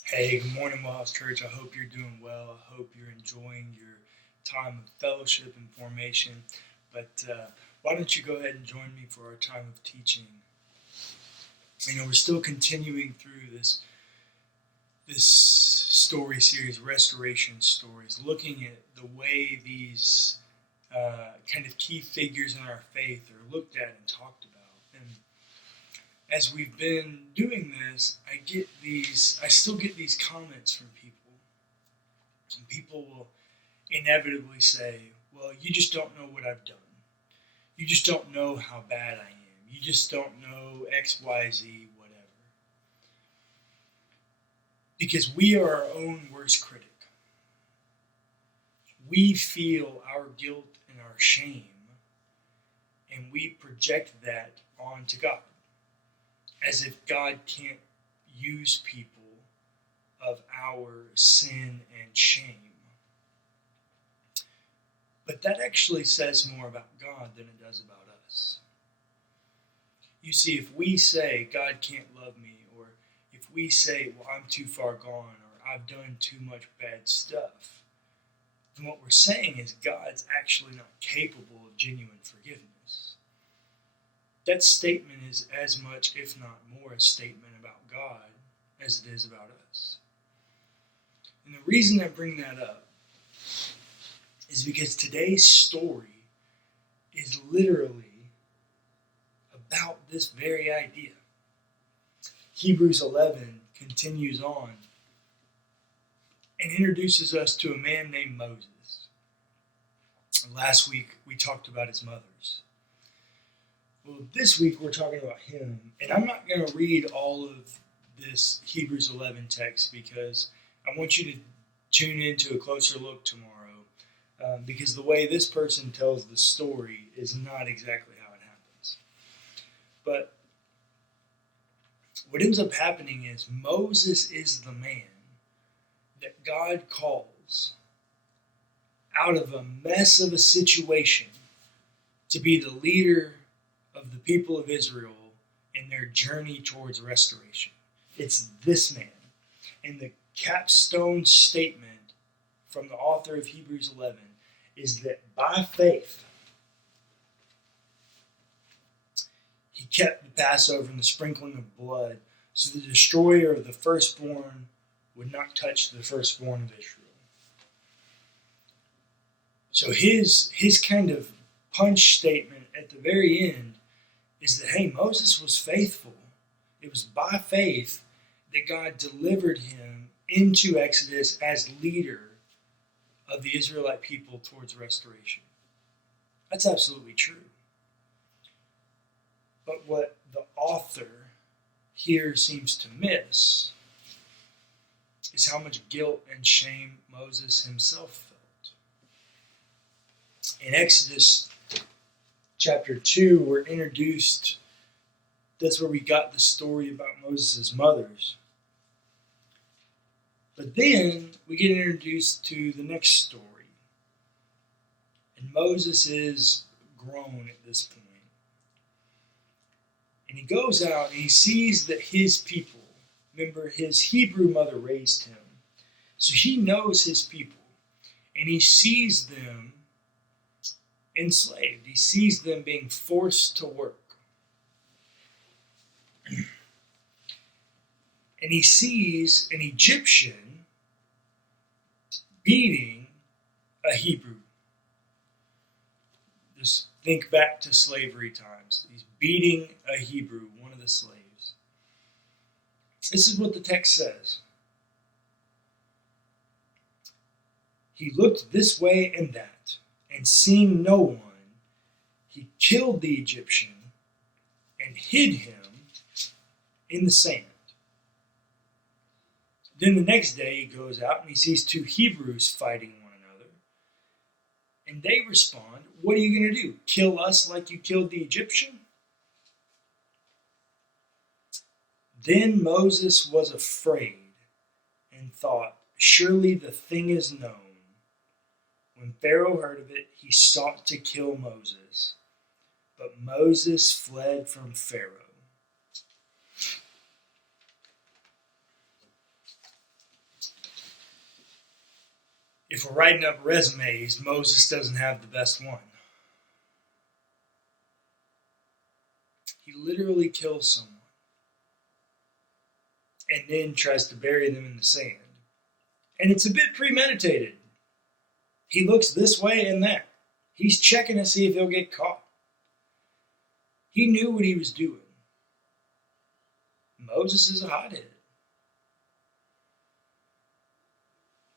Hey, good morning, WellHouse Church. I hope you're doing well. I hope you're enjoying your time of fellowship and formation. But why don't you go ahead and join me for our time of teaching? We're still continuing through this story series, restoration stories, looking at the way these kind of key figures in our faith are looked at and talked about. And as we've been doing this, I still get these comments from people. And people will inevitably say, well, you just don't know what I've done. You just don't know how bad I am. You just don't know X, Y, Z, whatever. Because we are our own worst critic. We feel our guilt and our shame, and we project that onto God, as if God can't use people of our sin and shame. But that actually says more about God than it does about us. You see, if we say God can't love me, or if we say, well, I'm too far gone, or I've done too much bad stuff, then what we're saying is God's actually not capable of genuine forgiveness. That statement is as much, if not more, a statement about God as it is about us. And the reason I bring that up is because today's story is literally about this very idea. Hebrews 11 continues on and introduces us to a man named Moses. Last week we talked about his mothers. Well, this week we're talking about him, and I'm not going to read all of this Hebrews 11 text because I want you to tune into a closer look tomorrow, because the way this person tells the story is not exactly how it happens. But what ends up happening is Moses is the man that God calls out of a mess of a situation to be the leader of the people of Israel in their journey towards restoration. It's this man. And the capstone statement from the author of Hebrews 11 is that by faith, he kept the Passover and the sprinkling of blood so the destroyer of the firstborn would not touch the firstborn of Israel. So his kind of punch statement at the very end is that, hey, Moses was faithful. It was by faith that God delivered him into Exodus as leader of the Israelite people towards restoration. That's absolutely true. But what the author here seems to miss is how much guilt and shame Moses himself felt. In Exodus chapter 2, we're introduced, that's where we got the story about Moses' mothers. But then we get introduced to the next story. And Moses is grown at this point. And he goes out and he sees that his people, remember his Hebrew mother raised him, so he knows his people. And he sees them enslaved. He sees them being forced to work. And he sees an Egyptian beating a Hebrew. Just think back to slavery times. He's beating a Hebrew, one of the slaves. This is what the text says. He looked this way and that, and seeing no one, he killed the Egyptian and hid him in the sand. Then the next day he goes out and he sees two Hebrews fighting one another. And they respond, what are you going to do? Kill us like you killed the Egyptian? Then Moses was afraid and thought, surely the thing is known. When Pharaoh heard of it, he sought to kill Moses. But Moses fled from Pharaoh. if we're writing up resumes, Moses doesn't have the best one. He literally kills someone and then tries to bury them in the sand. And it's a bit premeditated. He looks this way and that. He's checking to see if he'll get caught. He knew what he was doing. Moses is a hothead.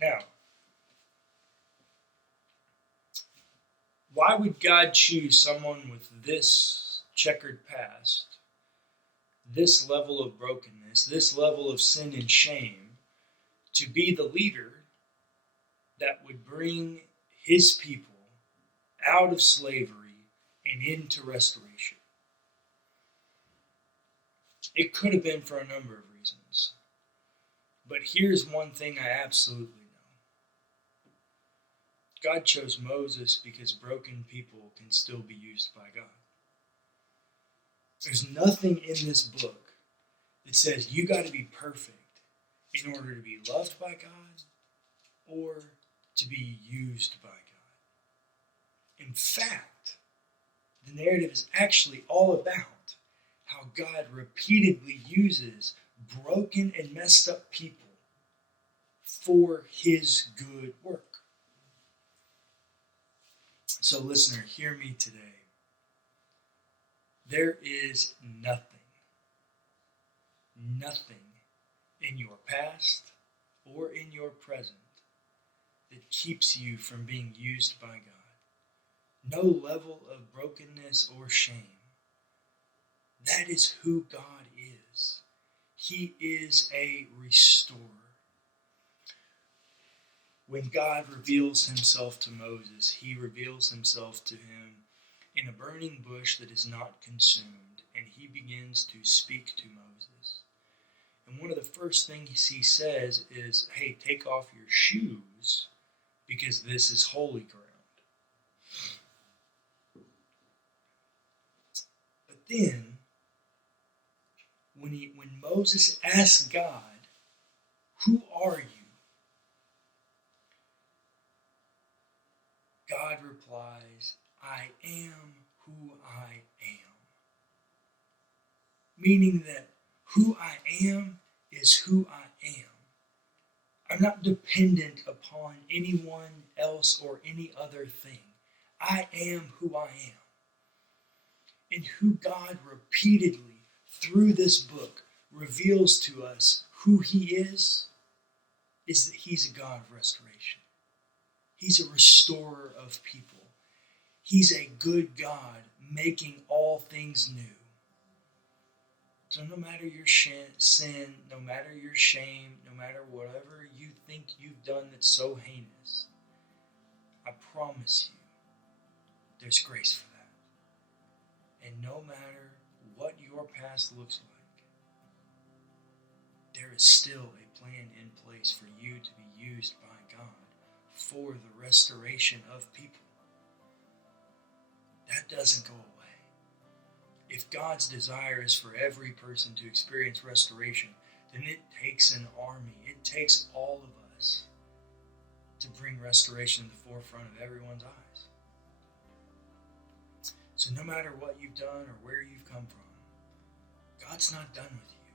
Now, why would God choose someone with this checkered past, this level of brokenness, this level of sin and shame, to be the leader that would bring his people out of slavery and into restoration? It could have been for a number of reasons. But here's one thing I absolutely know. God chose Moses because broken people can still be used by God. There's nothing in this book that says you got to be perfect in order to be loved by God or to be used by God. In fact, the narrative is actually all about how God repeatedly uses broken and messed up people for his good work. So listener, hear me today. There is nothing in your past or in your present that keeps you from being used by God. No level of brokenness or shame. That is who God is. He is a restorer. When God reveals himself to Moses, he reveals himself to him in a burning bush that is not consumed, and he begins to speak to Moses. And one of the first things he says is, hey, take off your shoes because this is holy ground. But then, when Moses asks God, who are you? God replies, I am who I am. Meaning that who I am is who I am. I'm not dependent upon anyone else or any other thing. I am who I am. And who God repeatedly, through this book, reveals to us who he is that he's a God of restoration. He's a restorer of people. He's a good God making all things new. So no matter your sin, no matter your shame, no matter whatever you think you've done that's so heinous, I promise you, there's grace for that. And no matter what your past looks like, there is still a plan in place for you to be used by God for the restoration of people. That doesn't go away. If God's desire is for every person to experience restoration, then it takes an army. It takes all of us to bring restoration to the forefront of everyone's eyes. So no matter what you've done or where you've come from, God's not done with you.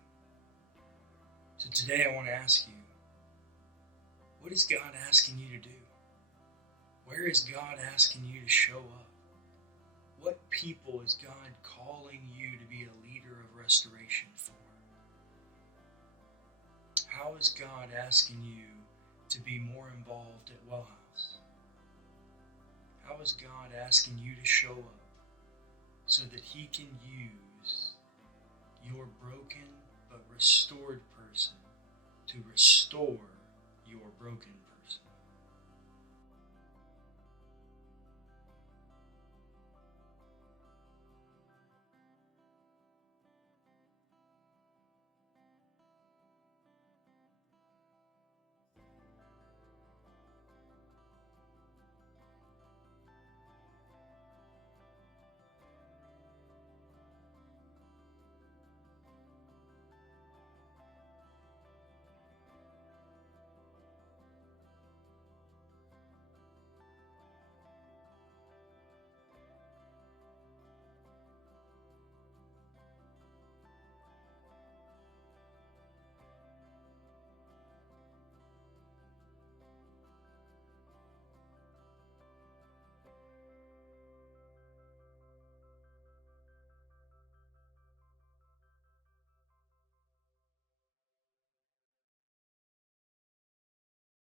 So today I want to ask you, what is God asking you to do? Where is God asking you to show up? What people is God calling you to be a leader of restoration for? How is God asking you to be more involved at WellHouse? How is God asking you to show up so that he can use your broken but restored person to restore your broken person?